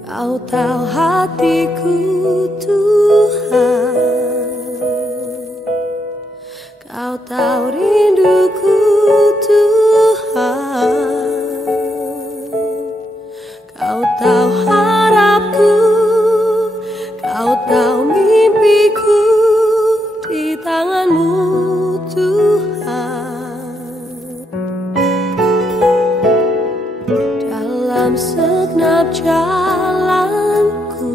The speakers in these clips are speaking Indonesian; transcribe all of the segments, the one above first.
Kau tahu hatiku Tuhan, Kau tahu rinduku Tuhan, Kau tahu harapku, Kau tahu mimpiku di tangan-Mu Tuhan. Dalam segenap jalanku,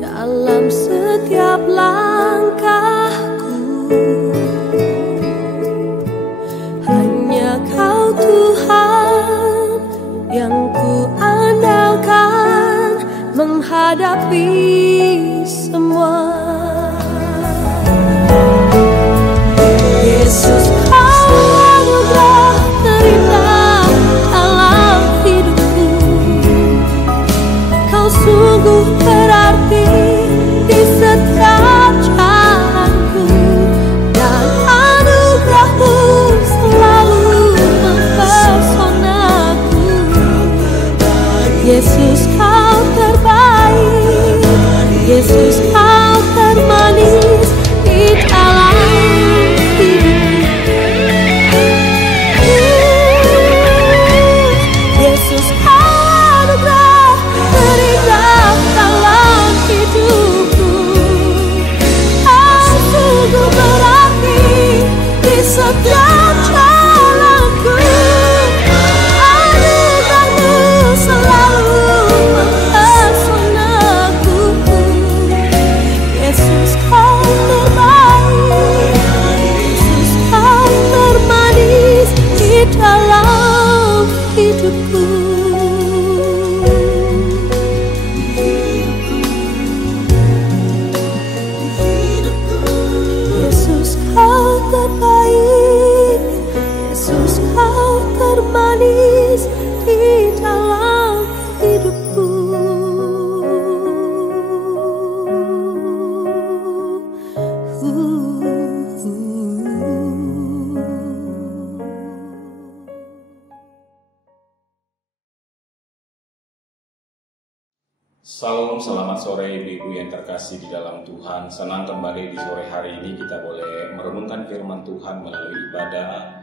dalam setiap langkahku, hanya Kau Tuhan yang ku andalkan menghadapi semua. Yesus, Kau anugerah terindah dalam hidupku. Kau sungguh berarti di setiap jalanku, dan anugerah-Mu selalu mempesonaku. Yesus, Kau terbaik, Yesus, Kau termanis di dalam hidupku. Yesus, Kau anugerah terindah dalam hidupku. Kau sungguh berarti di setiap jalanku. Anugerah-Mu selalu mempesonaku. Yesus, Kau terbaik, Yesus, Kau termanis di dalam hidupku. Yesus, Kau terbaik, Yesus, Kau termanis di dalam hidupku. Salam, selamat sore Ibu-ibu yang terkasih di dalam Tuhan. Senang kembali di sore hari ini kita boleh merenungkan firman Tuhan melalui ibadah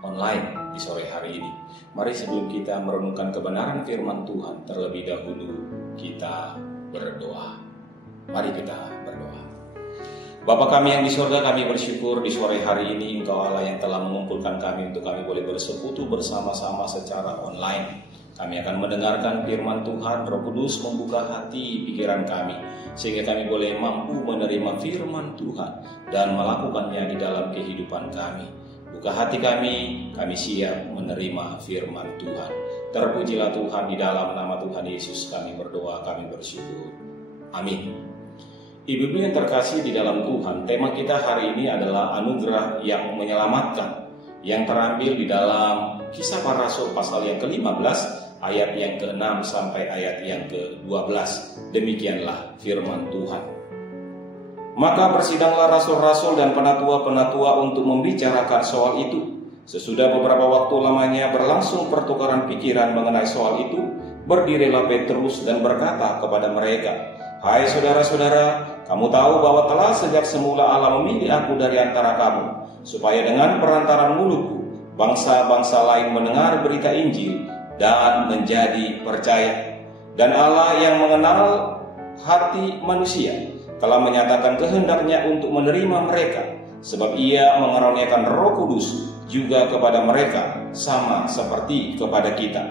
online di sore hari ini. Mari sebelum kita merenungkan kebenaran firman Tuhan, terlebih dahulu kita berdoa. Mari kita berdoa. Bapa kami yang di surga, kami bersyukur di sore hari ini Engkau Allah yang telah mengumpulkan kami untuk kami boleh bersekutu bersama-sama secara online. Kami akan mendengarkan firman Tuhan. Roh Kudus membuka hati pikiran kami sehingga kami boleh mampu menerima firman Tuhan dan melakukannya di dalam kehidupan kami. Buka hati kami siap menerima firman Tuhan. Terpujilah Tuhan, di dalam nama Tuhan Yesus kami berdoa, kami bersyukur. Amin. Ibu-ibu yang terkasih di dalam Tuhan, tema kita hari ini adalah anugerah yang menyelamatkan, yang terambil di dalam Kisah Para Rasul pasal yang ke-15 ayat yang ke-6 sampai ayat yang ke-12. Demikianlah firman Tuhan. Maka bersidanglah rasul-rasul dan penatua-penatua untuk membicarakan soal itu. Sesudah beberapa waktu lamanya berlangsung pertukaran pikiran mengenai soal itu, berdirilah Petrus dan berkata kepada mereka, "Hai saudara-saudara, kamu tahu bahwa telah sejak semula Allah memilih aku dari antara kamu, supaya dengan perantaran mulutku bangsa-bangsa lain mendengar berita Injil dan menjadi percaya. Dan Allah yang mengenal hati manusia telah menyatakan kehendaknya untuk menerima mereka, sebab Ia mengaruniakan Roh Kudus juga kepada mereka sama seperti kepada kita.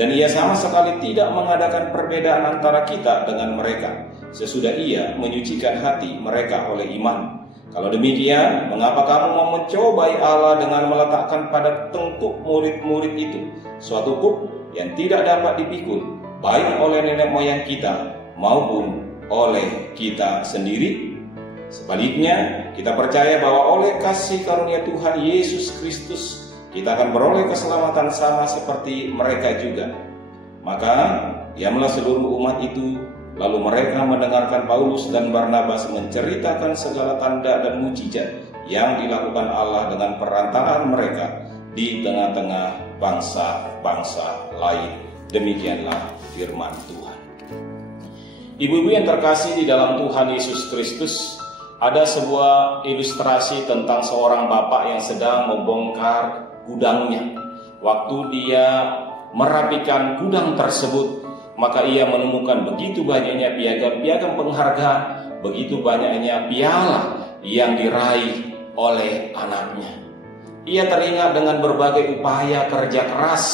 Dan Ia sama sekali tidak mengadakan perbedaan antara kita dengan mereka, sesudah Ia menyucikan hati mereka oleh iman. Kalau demikian, mengapa kamu mau mencobai Allah dengan meletakkan pada tengkuk murid-murid itu suatu kuk yang tidak dapat dipikul, baik oleh nenek moyang kita maupun oleh kita sendiri? Sebaliknya, kita percaya bahwa oleh kasih karunia Tuhan Yesus Kristus, kita akan beroleh keselamatan sama seperti mereka juga. Maka, diamlah seluruh umat itu. Lalu mereka mendengarkan Paulus dan Barnabas menceritakan segala tanda dan mujizat yang dilakukan Allah dengan perantaraan mereka di tengah-tengah bangsa-bangsa lain. Demikianlah firman Tuhan. Ibu-ibu yang terkasih di dalam Tuhan Yesus Kristus, ada sebuah ilustrasi tentang seorang bapak yang sedang membongkar gudangnya. Waktu dia merapikan gudang tersebut, maka ia menemukan begitu banyaknya piagam-piagam penghargaan, begitu banyaknya piala yang diraih oleh anaknya. Ia teringat dengan berbagai upaya kerja keras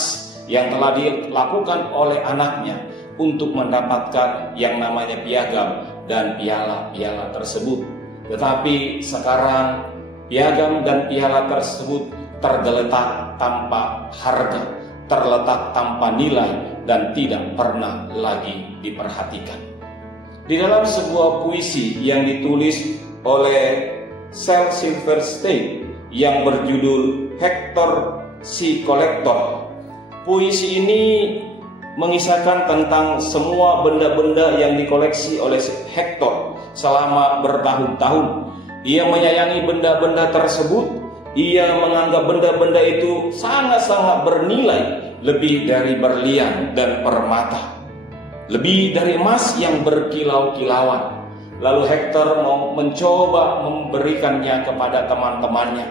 yang telah dilakukan oleh anaknya untuk mendapatkan yang namanya piagam dan piala-piala tersebut. Tetapi sekarang piagam dan piala tersebut tergeletak tanpa harga, terletak tanpa nilai, dan tidak pernah lagi diperhatikan. Di dalam sebuah puisi yang ditulis oleh Shel Silverstein yang berjudul Hector si Kolektor, puisi ini mengisahkan tentang semua benda-benda yang dikoleksi oleh Hector selama bertahun-tahun. Ia menyayangi benda-benda tersebut. Ia menganggap benda-benda itu sangat-sangat bernilai, lebih dari berlian dan permata, lebih dari emas yang berkilau-kilauan. Lalu Hector mau mencoba memberikannya kepada teman-temannya.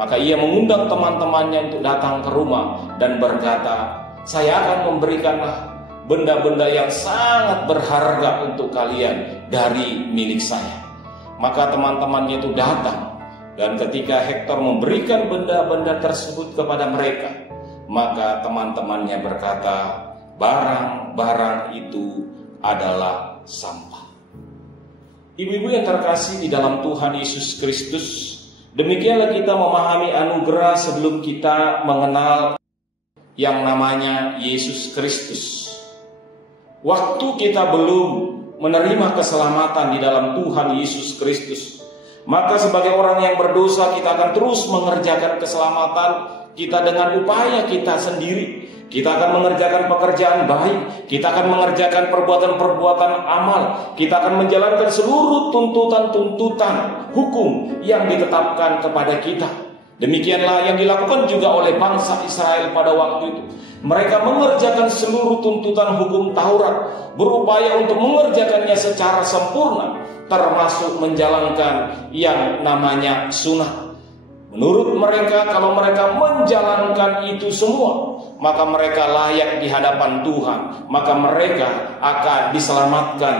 Maka ia mengundang teman-temannya untuk datang ke rumah dan berkata, "Saya akan memberikanlah benda-benda yang sangat berharga untuk kalian dari milik saya." Maka teman-temannya itu datang. Dan ketika Hector memberikan benda-benda tersebut kepada mereka, maka teman-temannya berkata, "Barang-barang itu adalah sampah." Ibu-ibu yang terkasih di dalam Tuhan Yesus Kristus, demikianlah kita memahami anugerah sebelum kita mengenal yang namanya Yesus Kristus. Waktu kita belum menerima keselamatan di dalam Tuhan Yesus Kristus, maka sebagai orang yang berdosa kita akan terus mengerjakan keselamatan kita dengan upaya kita sendiri. Kita akan mengerjakan pekerjaan baik, kita akan mengerjakan perbuatan-perbuatan amal, kita akan menjalankan seluruh tuntutan-tuntutan hukum yang ditetapkan kepada kita. Demikianlah yang dilakukan juga oleh bangsa Israel pada waktu itu. Mereka mengerjakan seluruh tuntutan hukum Taurat, berupaya untuk mengerjakannya secara sempurna, termasuk menjalankan yang namanya sunat. Menurut mereka, kalau mereka menjalankan itu semua, maka mereka layak di hadapan Tuhan, maka mereka akan diselamatkan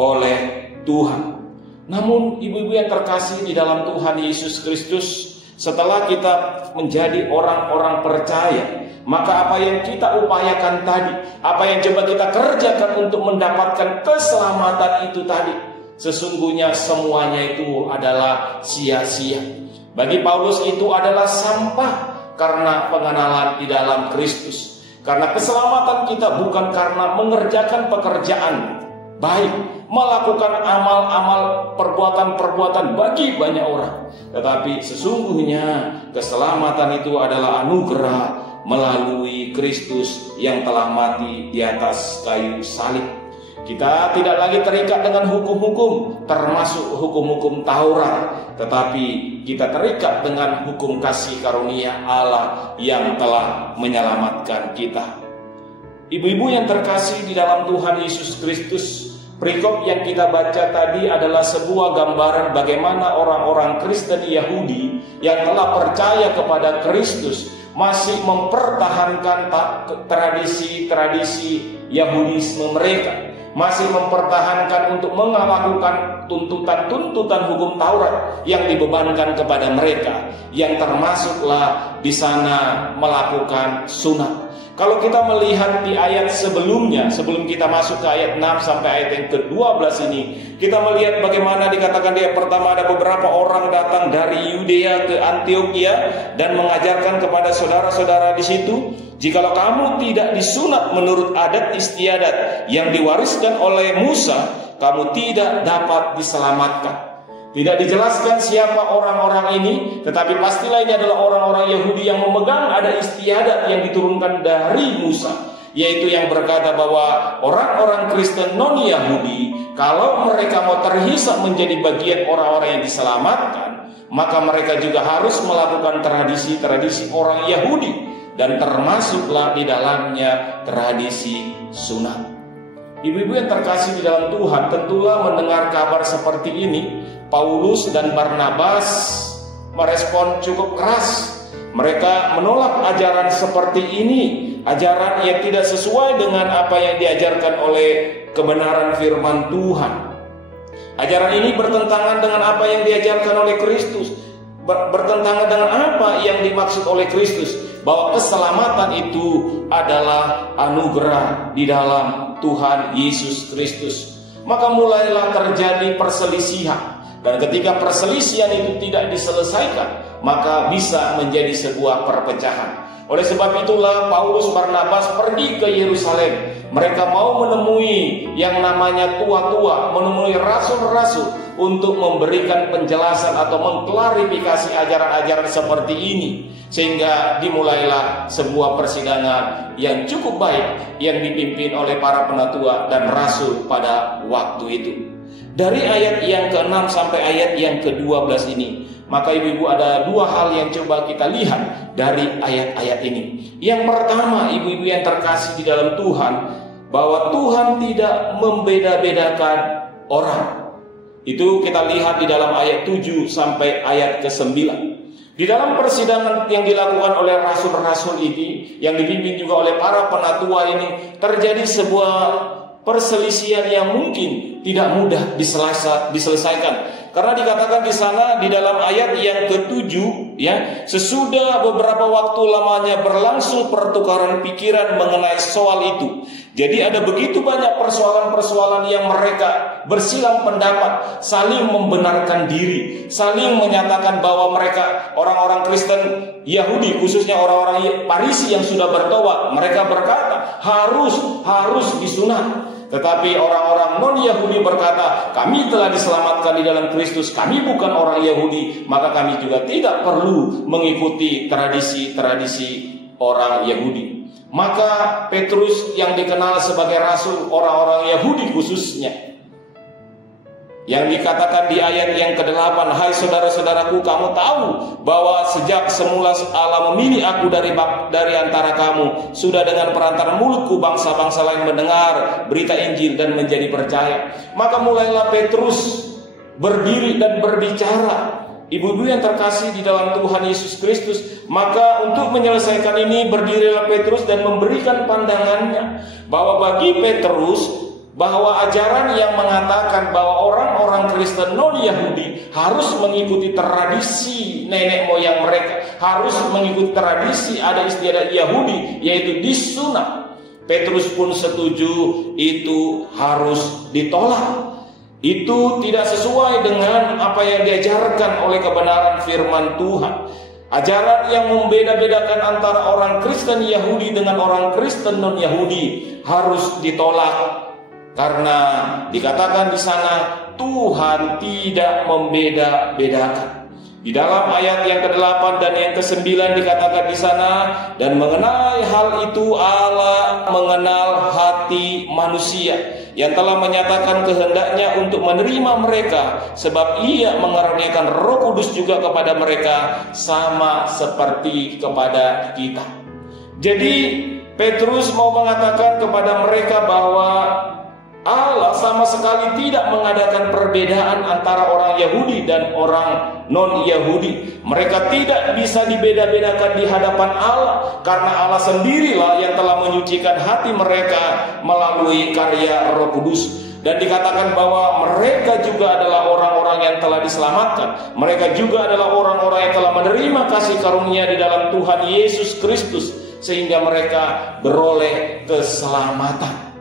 oleh Tuhan. Namun ibu-ibu yang terkasih di dalam Tuhan Yesus Kristus, setelah kita menjadi orang-orang percaya, maka apa yang kita upayakan tadi, apa yang coba kita kerjakan untuk mendapatkan keselamatan itu tadi, sesungguhnya semuanya itu adalah sia-sia. Bagi Paulus itu adalah sampah karena pengenalan di dalam Kristus. Karena keselamatan kita bukan karena mengerjakan pekerjaan baik, melakukan amal-amal, perbuatan-perbuatan bagi banyak orang, tetapi sesungguhnya keselamatan itu adalah anugerah melalui Kristus yang telah mati di atas kayu salib. Kita tidak lagi terikat dengan hukum-hukum, termasuk hukum-hukum Taurat, tetapi kita terikat dengan hukum kasih karunia Allah yang telah menyelamatkan kita. Ibu-ibu yang terkasih di dalam Tuhan Yesus Kristus, perikop yang kita baca tadi adalah sebuah gambaran bagaimana orang-orang Kristen Yahudi yang telah percaya kepada Kristus masih mempertahankan tradisi-tradisi Yahudisme mereka, masih mempertahankan untuk melakukan tuntutan-tuntutan hukum Taurat yang dibebankan kepada mereka, yang termasuklah di sana melakukan sunat. Kalau kita melihat di ayat sebelumnya, sebelum kita masuk ke ayat 6 sampai ayat yang ke-12 ini, kita melihat bagaimana dikatakan di ayat pertama ada beberapa orang datang dari Yudea ke Antioquia dan mengajarkan kepada saudara-saudara di situ, jikalau kamu tidak disunat menurut adat istiadat yang diwariskan oleh Musa, kamu tidak dapat diselamatkan. Tidak dijelaskan siapa orang-orang ini, tetapi pastilah ini adalah orang-orang Yahudi yang memegang ada istiadat yang diturunkan dari Musa, yaitu yang berkata bahwa orang-orang Kristen non-Yahudi, kalau mereka mau terhisap menjadi bagian orang-orang yang diselamatkan, maka mereka juga harus melakukan tradisi-tradisi orang Yahudi. dan termasuklah di dalamnya tradisi sunat. Ibu-ibu yang terkasih di dalam Tuhan, tentulah mendengar kabar seperti ini, Paulus dan Barnabas merespon cukup keras. Mereka menolak ajaran seperti ini, ajaran yang tidak sesuai dengan apa yang diajarkan oleh kebenaran firman Tuhan. Ajaran ini bertentangan dengan apa yang diajarkan oleh Kristus, bertentangan dengan apa yang dimaksud oleh Kristus, bahwa keselamatan itu adalah anugerah di dalam Tuhan Yesus Kristus. Maka mulailah terjadi perselisihan, dan ketika perselisihan itu tidak diselesaikan, maka bisa menjadi sebuah perpecahan. Oleh sebab itulah Paulus Barnabas pergi ke Yerusalem. Mereka mau menemui yang namanya tua-tua, menemui rasul-rasul untuk memberikan penjelasan atau mengklarifikasi ajaran-ajaran seperti ini. Sehingga dimulailah sebuah persidangan yang cukup baik yang dipimpin oleh para penatua dan rasul pada waktu itu. Dari ayat yang ke-6 sampai ayat yang ke-12 ini, maka ibu-ibu ada dua hal yang coba kita lihat dari ayat-ayat ini. Yang pertama, ibu-ibu yang terkasih di dalam Tuhan, bahwa Tuhan tidak membeda-bedakan orang. Itu kita lihat di dalam ayat 7 sampai ayat ke-9. Di dalam persidangan yang dilakukan oleh rasul-rasul ini, yang dipimpin juga oleh para penatua ini, terjadi sebuah perselisihan yang mungkin tidak mudah diselesaikan. Karena dikatakan di sana di dalam ayat yang ke-7, ya, sesudah beberapa waktu lamanya berlangsung pertukaran pikiran mengenai soal itu. Jadi ada begitu banyak persoalan-persoalan yang mereka bersilang pendapat, saling membenarkan diri, saling menyatakan bahwa mereka orang-orang Kristen Yahudi, khususnya orang-orang Farisi yang sudah bertobat, mereka berkata harus disunat. Tetapi orang-orang non-Yahudi berkata, kami telah diselamatkan di dalam Kristus, kami bukan orang Yahudi, maka kami juga tidak perlu mengikuti tradisi-tradisi orang Yahudi. Maka Petrus yang dikenal sebagai rasul orang-orang Yahudi khususnya, yang dikatakan di ayat yang ke-8, hai saudara-saudaraku, kamu tahu bahwa sejak semula Allah memilih aku dari antara kamu, sudah dengan perantara mulutku bangsa-bangsa lain mendengar berita Injil dan menjadi percaya. Maka mulailah Petrus berdiri dan berbicara. Ibu-ibu yang terkasih di dalam Tuhan Yesus Kristus, maka untuk menyelesaikan ini berdirilah Petrus dan memberikan pandangannya bahwa bagi Petrus, bahwa ajaran yang mengatakan bahwa orang-orang Kristen non-Yahudi harus mengikuti tradisi nenek moyang mereka, harus mengikuti tradisi adat istiadat Yahudi, yaitu disunat, Petrus pun setuju itu harus ditolak. Itu tidak sesuai dengan apa yang diajarkan oleh kebenaran firman Tuhan. Ajaran yang membeda-bedakan antara orang Kristen Yahudi dengan orang Kristen non-Yahudi harus ditolak. Karena dikatakan di sana Tuhan tidak membeda-bedakan. Di dalam ayat yang ke-8 dan yang ke-9 dikatakan di sana, dan mengenai hal itu Allah mengenal hati manusia, yang telah menyatakan kehendaknya untuk menerima mereka, sebab Ia mengaruniakan Roh Kudus juga kepada mereka, sama seperti kepada kita. Jadi Petrus mau mengatakan kepada mereka bahwa Allah sama sekali tidak mengadakan perbedaan antara orang Yahudi dan orang non-Yahudi. Mereka tidak bisa dibeda-bedakan di hadapan Allah, karena Allah sendirilah yang telah menyucikan hati mereka melalui karya Roh Kudus. Dan dikatakan bahwa mereka juga adalah orang-orang yang telah diselamatkan. Mereka juga adalah orang-orang yang telah menerima kasih karunia di dalam Tuhan Yesus Kristus, sehingga mereka beroleh keselamatan.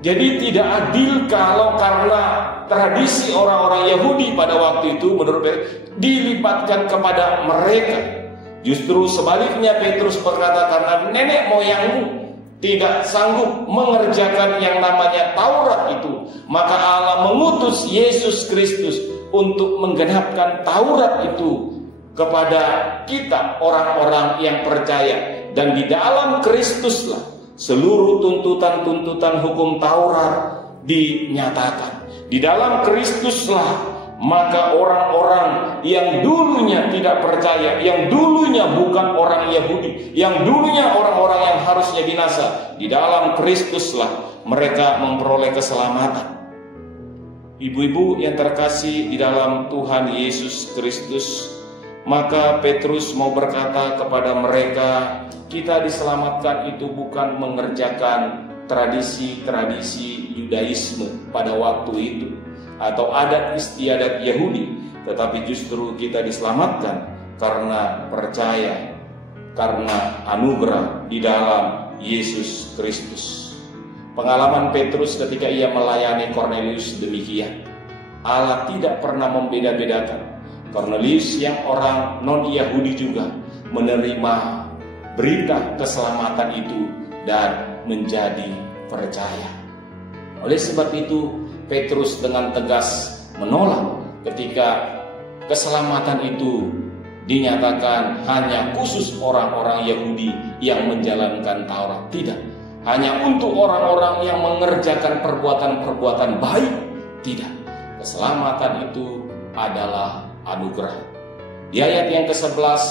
Jadi tidak adil kalau karena tradisi orang-orang Yahudi pada waktu itu menurut Petrus dilibatkan kepada mereka. Justru sebaliknya Petrus berkata, karena nenek moyangmu tidak sanggup mengerjakan yang namanya Taurat itu, maka Allah mengutus Yesus Kristus untuk menggenapkan Taurat itu kepada kita orang-orang yang percaya. Dan di dalam Kristuslah seluruh tuntutan-tuntutan hukum Taurat dinyatakan. Di dalam Kristuslah maka orang-orang yang dulunya tidak percaya, yang dulunya bukan orang Yahudi, yang dulunya orang-orang yang harusnya binasa, di dalam Kristuslah mereka memperoleh keselamatan. Ibu-ibu yang terkasih di dalam Tuhan Yesus Kristus, maka Petrus mau berkata kepada mereka, kita diselamatkan itu bukan mengerjakan tradisi-tradisi Yudaisme pada waktu itu, atau adat istiadat Yahudi, tetapi justru kita diselamatkan karena percaya, karena anugerah di dalam Yesus Kristus. Pengalaman Petrus ketika ia melayani Kornelius demikian. Allah tidak pernah membeda-bedakan. Kornelius yang orang non-Yahudi juga menerima berita keselamatan itu dan menjadi percaya. Oleh sebab itu, Petrus dengan tegas menolak ketika keselamatan itu dinyatakan hanya khusus orang-orang Yahudi yang menjalankan Taurat. Tidak, hanya untuk orang-orang yang mengerjakan perbuatan-perbuatan baik. Tidak, keselamatan itu adalah anugerah. Di ayat yang ke-11,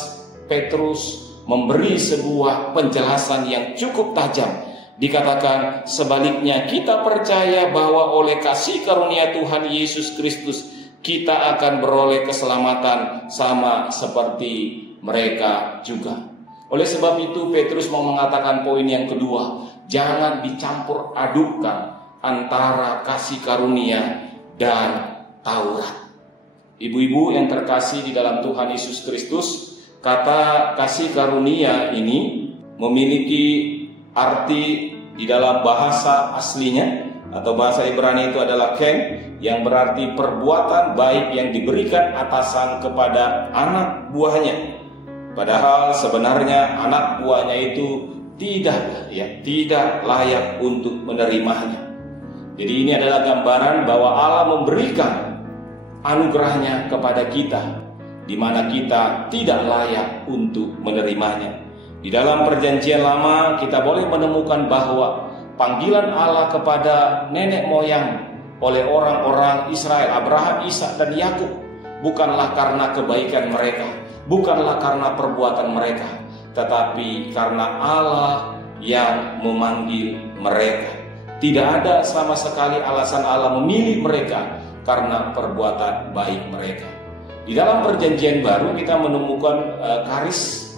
Petrus memberi sebuah penjelasan yang cukup tajam. Dikatakan sebaliknya, kita percaya bahwa oleh kasih karunia Tuhan Yesus Kristus kita akan beroleh keselamatan sama seperti mereka juga. Oleh sebab itu Petrus mau mengatakan poin yang kedua, jangan dicampur adukkan antara kasih karunia dan Taurat. Ibu-ibu yang terkasih di dalam Tuhan Yesus Kristus, kata kasih karunia ini memiliki arti di dalam bahasa aslinya atau bahasa Ibrani itu adalah ken, yang berarti perbuatan baik yang diberikan atasan kepada anak buahnya. Padahal sebenarnya anak buahnya itu tidak layak untuk menerimanya. Jadi ini adalah gambaran bahwa Allah memberikan anugerahnya kepada kita, di mana kita tidak layak untuk menerimanya. Di dalam perjanjian lama kita boleh menemukan bahwa panggilan Allah kepada nenek moyang oleh orang-orang Israel, Abraham, Ishak, dan Yakub, bukanlah karena kebaikan mereka, bukanlah karena perbuatan mereka, tetapi karena Allah yang memanggil mereka. Tidak ada sama sekali alasan Allah memilih mereka karena perbuatan baik mereka. Di dalam perjanjian baru kita menemukan karis.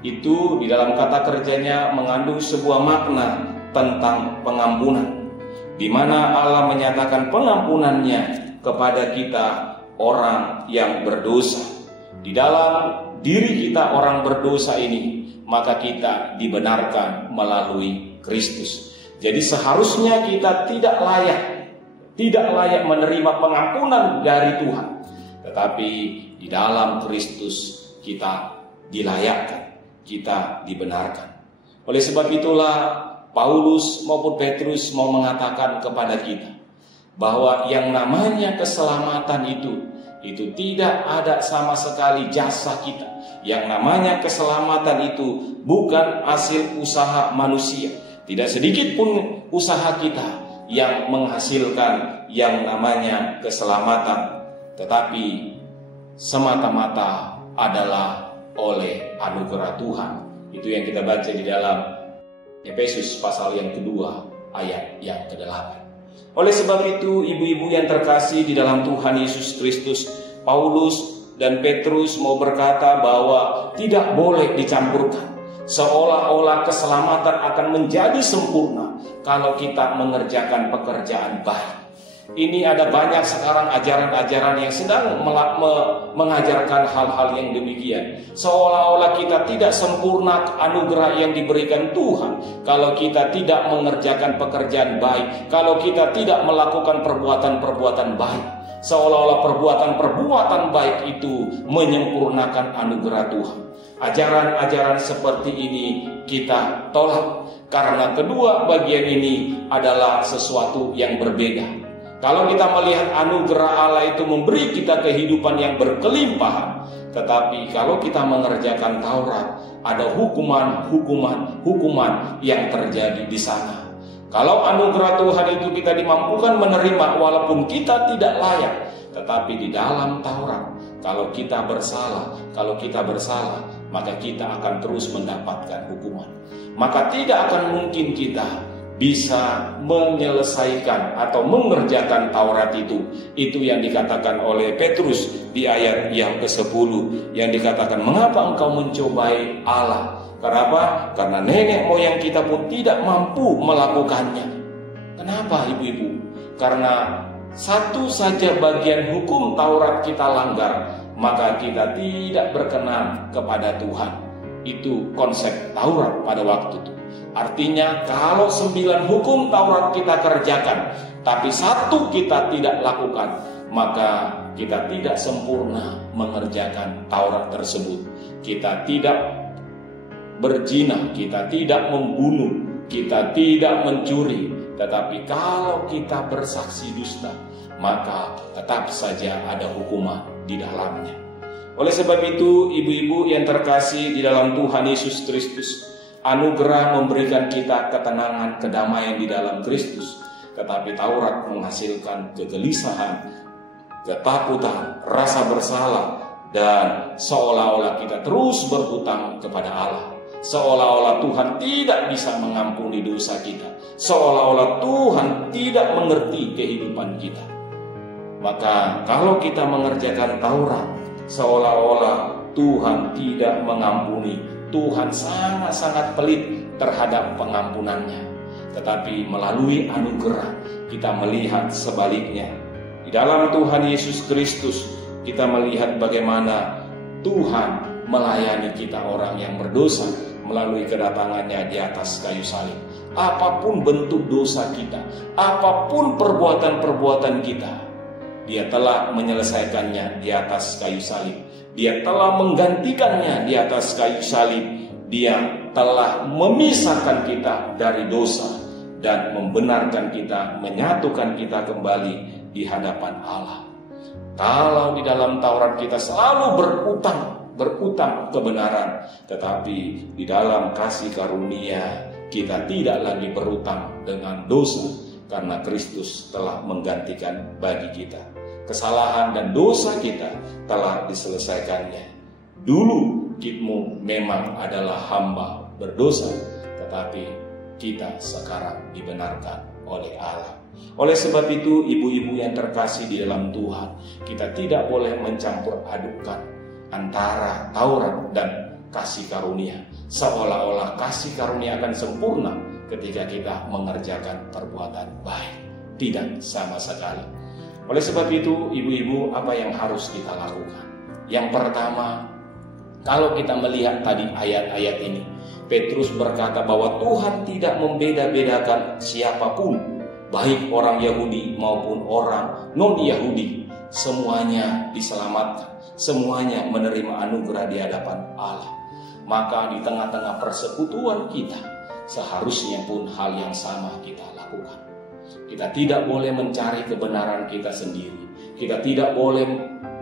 Itu di dalam kata kerjanya mengandung sebuah makna tentang pengampunan, di mana Allah menyatakan pengampunannya kepada kita orang yang berdosa. Di dalam diri kita orang berdosa ini, maka kita dibenarkan melalui Kristus. Jadi seharusnya kita tidak layak menerima pengampunan dari Tuhan, tetapi di dalam Kristus kita dilayakkan, kita dibenarkan. Oleh sebab itulah Paulus maupun Petrus mau mengatakan kepada kita bahwa yang namanya keselamatan itu tidak ada sama sekali jasa kita. Yang namanya keselamatan itu bukan hasil usaha manusia. Tidak sedikit pun usaha kita yang menghasilkan yang namanya keselamatan, tetapi semata-mata adalah oleh anugerah Tuhan. Itu yang kita baca di dalam Efesus pasal yang kedua ayat yang ke-8. Oleh sebab itu, ibu-ibu yang terkasih di dalam Tuhan Yesus Kristus, Paulus dan Petrus mau berkata bahwa tidak boleh dicampurkan. Seolah-olah keselamatan akan menjadi sempurna kalau kita mengerjakan pekerjaan baik. Ini ada banyak sekarang ajaran-ajaran yang sedang mengajarkan hal-hal yang demikian. Seolah-olah kita tidak sempurna anugerah yang diberikan Tuhan kalau kita tidak mengerjakan pekerjaan baik, kalau kita tidak melakukan perbuatan-perbuatan baik. Seolah-olah perbuatan-perbuatan baik itu menyempurnakan anugerah Tuhan. Ajaran-ajaran seperti ini kita tolak, karena kedua bagian ini adalah sesuatu yang berbeda. Kalau kita melihat anugerah Allah itu memberi kita kehidupan yang berkelimpahan, tetapi kalau kita mengerjakan Taurat, ada hukuman yang terjadi di sana. Kalau anugerah Tuhan itu kita dimampukan menerima walaupun kita tidak layak, Tetapi di dalam Taurat, kalau kita bersalah, maka kita akan terus mendapatkan hukuman. Maka tidak akan mungkin kita bisa menyelesaikan atau mengerjakan Taurat itu. Itu yang dikatakan oleh Petrus di ayat yang ke-10, yang dikatakan, mengapa engkau mencobai Allah? Kenapa? Karena nenek moyang kita pun tidak mampu melakukannya. Kenapa ibu-ibu? Karena satu saja bagian hukum Taurat kita langgar, maka kita tidak berkenan kepada Tuhan. Itu konsep Taurat pada waktu itu. Artinya kalau 9 hukum Taurat kita kerjakan, tapi satu kita tidak lakukan, maka kita tidak sempurna mengerjakan Taurat tersebut. Kita tidak berzina, kita tidak membunuh, kita tidak mencuri. Tetapi kalau kita bersaksi dusta, maka tetap saja ada hukuman di dalamnya. Oleh sebab itu, ibu-ibu yang terkasih di dalam Tuhan Yesus Kristus, anugerah memberikan kita ketenangan, kedamaian di dalam Kristus. Tetapi Taurat menghasilkan kegelisahan, ketakutan, rasa bersalah, dan seolah-olah kita terus berhutang kepada Allah. Seolah-olah Tuhan tidak bisa mengampuni dosa kita. Seolah-olah Tuhan tidak mengerti kehidupan kita. Maka kalau kita mengerjakan Taurat, seolah-olah Tuhan tidak mengampuni. Tuhan sangat-sangat pelit terhadap pengampunannya. Tetapi melalui anugerah kita melihat sebaliknya. Di dalam Tuhan Yesus Kristus kita melihat bagaimana Tuhan melayani kita orang yang berdosa melalui kedatangannya di atas kayu salib. Apapun bentuk dosa kita, apapun perbuatan-perbuatan kita, Dia telah menyelesaikannya di atas kayu salib. Dia telah menggantikannya di atas kayu salib. Dia telah memisahkan kita dari dosa dan membenarkan kita, menyatukan kita kembali di hadapan Allah. Kalau di dalam Taurat kita selalu berutang kebenaran, tetapi di dalam kasih karunia kita tidak lagi berutang dengan dosa, karena Kristus telah menggantikan bagi kita. Kesalahan dan dosa kita telah diselesaikannya. Dulu kita memang adalah hamba berdosa, tetapi kita sekarang dibenarkan oleh Allah. Oleh sebab itu, ibu-ibu yang terkasih di dalam Tuhan, kita tidak boleh mencampur adukan antara Taurat dan kasih karunia. Seolah-olah kasih karunia akan sempurna ketika kita mengerjakan perbuatan baik. Tidak sama sekali. Oleh sebab itu, ibu-ibu, apa yang harus kita lakukan? Yang pertama, kalau kita melihat tadi ayat-ayat ini, Petrus berkata bahwa Tuhan tidak membeda-bedakan siapapun, baik orang Yahudi maupun orang non-Yahudi. Semuanya diselamatkan, semuanya menerima anugerah di hadapan Allah. Maka di tengah-tengah persekutuan kita, seharusnya pun hal yang sama kita lakukan. Kita tidak boleh mencari kebenaran kita sendiri. Kita tidak boleh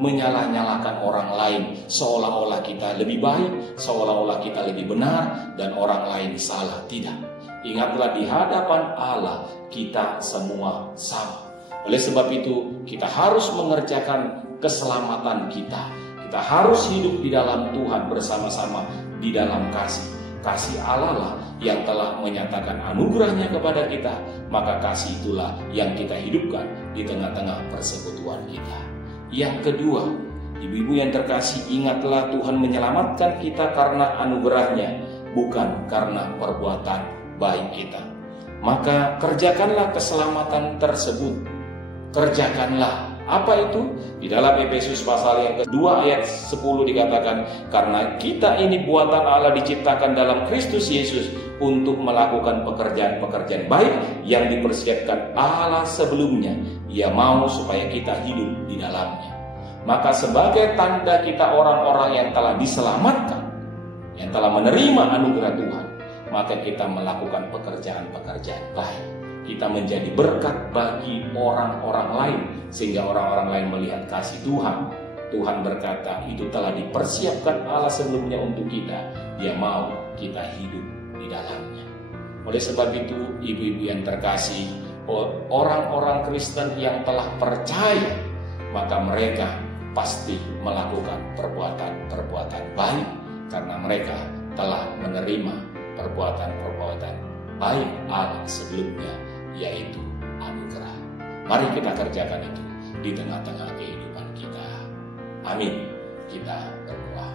menyalah-nyalahkan orang lain seolah-olah kita lebih baik, seolah-olah kita lebih benar dan orang lain salah. Tidak. Ingatlah, di hadapan Allah kita semua sama. Oleh sebab itu kita harus mengerjakan keselamatan kita. Kita harus hidup di dalam Tuhan bersama-sama di dalam kasih. Kasih Allah lah yang telah menyatakan anugerahnya kepada kita. Maka kasih itulah yang kita hidupkan di tengah-tengah persekutuan kita. Yang kedua, ibu-ibu yang terkasih, ingatlah Tuhan menyelamatkan kita karena anugerahnya, bukan karena perbuatan baik kita. Maka kerjakanlah keselamatan tersebut. Kerjakanlah. Apa itu? Di dalam Efesus pasal yang kedua ayat 10 dikatakan, karena kita ini buatan Allah diciptakan dalam Kristus Yesus untuk melakukan pekerjaan-pekerjaan baik yang dipersiapkan Allah sebelumnya. Ia mau supaya kita hidup di dalamnya. Maka sebagai tanda kita orang-orang yang telah diselamatkan, yang telah menerima anugerah Tuhan, maka kita melakukan pekerjaan-pekerjaan baik. Kita menjadi berkat bagi orang-orang lain, sehingga orang-orang lain melihat kasih Tuhan. Tuhan berkata, itu telah dipersiapkan Allah sebelumnya untuk kita. Dia mau kita hidup di dalamnya. Oleh sebab itu, ibu-ibu yang terkasih, orang-orang Kristen yang telah percaya maka mereka pasti melakukan perbuatan-perbuatan baik karena mereka telah menerima perbuatan-perbuatan baik Allah sebelumnya, yaitu anugerah. Mari kita kerjakan itu di tengah-tengah kehidupan kita. Amin. Kita berdoa.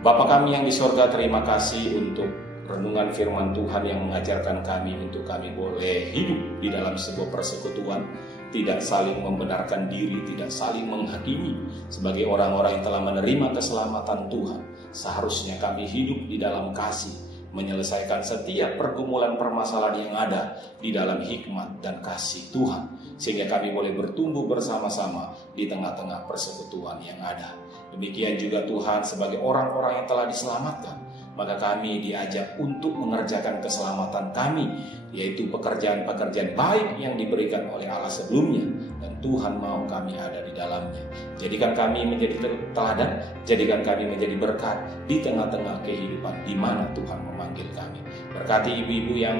Bapa kami yang di sorga, terima kasih untuk renungan firman Tuhan yang mengajarkan kami untuk kami boleh hidup di dalam sebuah persekutuan, tidak saling membenarkan diri, tidak saling menghakimi. Sebagai orang-orang yang telah menerima keselamatan Tuhan, seharusnya kami hidup di dalam kasih, menyelesaikan setiap pergumulan permasalahan yang ada di dalam hikmat dan kasih Tuhan, sehingga kami boleh bertumbuh bersama-sama di tengah-tengah persekutuan yang ada. Demikian juga Tuhan, sebagai orang-orang yang telah diselamatkan, maka kami diajak untuk mengerjakan keselamatan kami, yaitu pekerjaan-pekerjaan baik yang diberikan oleh Allah sebelumnya, dan Tuhan mau kami ada di dalamnya. Jadikan kami menjadi teladan, jadikan kami menjadi berkat di tengah-tengah kehidupan di mana Tuhan memanggil kami. Berkati ibu-ibu yang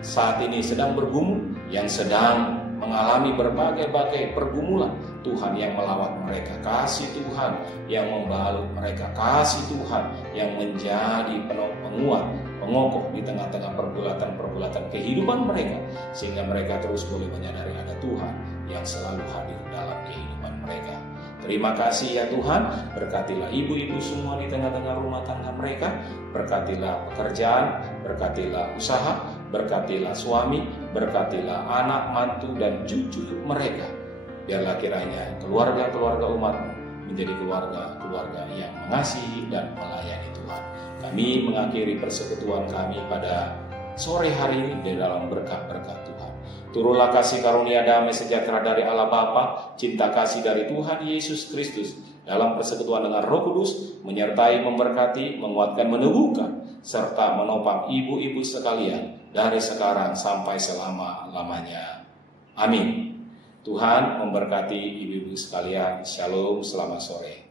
saat ini sedang bergumul, yang sedang mengalami berbagai-bagai pergumulan, Tuhan yang melawat mereka, kasih Tuhan yang membalut mereka, kasih Tuhan yang menjadi penguat, pengokoh di tengah-tengah pergulatan-pergulatan kehidupan mereka, sehingga mereka terus boleh menyadari ada Tuhan yang selalu hadir dalam kehidupan mereka. Terima kasih ya Tuhan, berkatilah ibu-ibu semua di tengah-tengah rumah tangga mereka, berkatilah pekerjaan, berkatilah usaha, berkatilah suami, berkatilah anak, mantu, dan cucu mereka. Biarlah kiranya keluarga-keluarga umat-Mu menjadi keluarga-keluarga yang mengasihi dan melayani Tuhan. Kami mengakhiri persekutuan kami pada sore hari ini di dalam berkat-berkat Tuhan. Turunlah kasih karunia damai sejahtera dari Allah Bapa, cinta kasih dari Tuhan Yesus Kristus, dalam persekutuan dengan Roh Kudus, menyertai, memberkati, menguatkan, meneguhkan, serta menopang ibu-ibu sekalian dari sekarang sampai selama-lamanya. Amin. Tuhan memberkati ibu-ibu sekalian. Shalom, selamat sore.